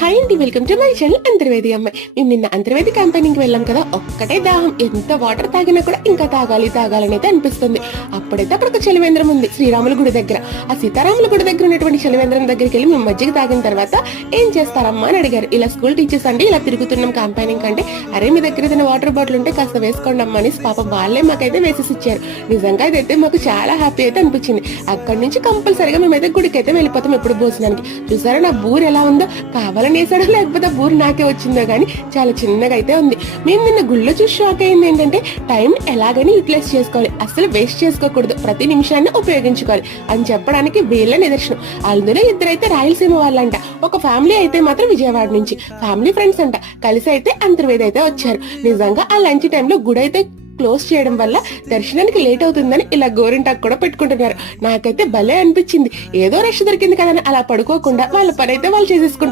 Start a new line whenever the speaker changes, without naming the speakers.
Hi అండి welcome to my channel Antarvedi అమ్మాయి మేము నిన్న అంతర్వేది క్యాంపెయినింగ్కి వెళ్ళాం కదా ఒక్కటే దాహం. ఎంత వాటర్ తాగినా కూడా ఇంకా తాగాలి తాగాలని అయితే అనిపిస్తుంది. అప్పుడైతే అక్కడ ఒక చలివేంద్రం ఉంది శ్రీరాముల గుడి దగ్గర. ఆ సీతారాముల గుడి దగ్గర ఉన్నటువంటి చలివేంద్రం దగ్గరికి వెళ్ళి మేము మజ్జిగ తాగిన తర్వాత ఏం చేస్తారమ్మా అని అడిగారు. ఇలా స్కూల్ టీచర్స్ అండి ఇలా తిరుగుతున్నాం క్యాంపెయినింగ్ అంటే అరే మీ దగ్గర ఏదైనా వాటర్ బాటిల్ ఉంటే కాస్త వేసుకోండి అమ్మా అని పాప వాళ్ళే మాకైతే వేసేసి ఇచ్చారు. నిజంగా ఇదైతే మాకు చాలా హ్యాపీ అయితే అనిపించింది. అక్కడి నుంచి కంపల్సరిగా మేమైతే గుడికి అయితే వెళ్ళిపోతాం ఎప్పుడు భోజనానికి. చూసారా నా బూర్ ఎలా ఉందో? కావాలని వేసాడో లేకపోతే బూర్ నాకే వచ్చిందో కానీ చాలా చిన్నగా అయితే ఉంది. మేము నిన్న గుళ్ళో చూసి షాక్ అయింది ఏంటంటే టైం ఎలాగైనా యూటిలైజ్ చేసుకోవాలి. అసలు వేస్ట్ చేసుకోకూడదు. ప్రతి నిమిషాన్ని ఉపయోగించుకోవాలి. అని చెప్పడానికి వీళ్ళ నిదర్శనం. అందులో ఇద్దరైతే రాయలసీమ వాళ్ళంట. ఒక ఫ్యామిలీ అయితే మాత్రం విజయవాడ నుంచి. ఫ్యామిలీ ఫ్రెండ్స్ అంట. కలిసి అయితే అంతర్వేది అయితే వచ్చారు. నిజంగా ఆ లంచ్ టైంలో గుడి అయితే క్లోజ్ చేయడం వల్ల దర్శనానికి లేట్ అవుతుందని ఇలా గోరింటాకు కూడా పెట్టుకుంటున్నారు. నాకైతే భలే అనిపించింది. ఏదో రష్ దొరికింది కదా అని అలా పడుకోకుండా వాళ్ళ పని అయితే వాళ్ళు చేసేసుకుంటారు.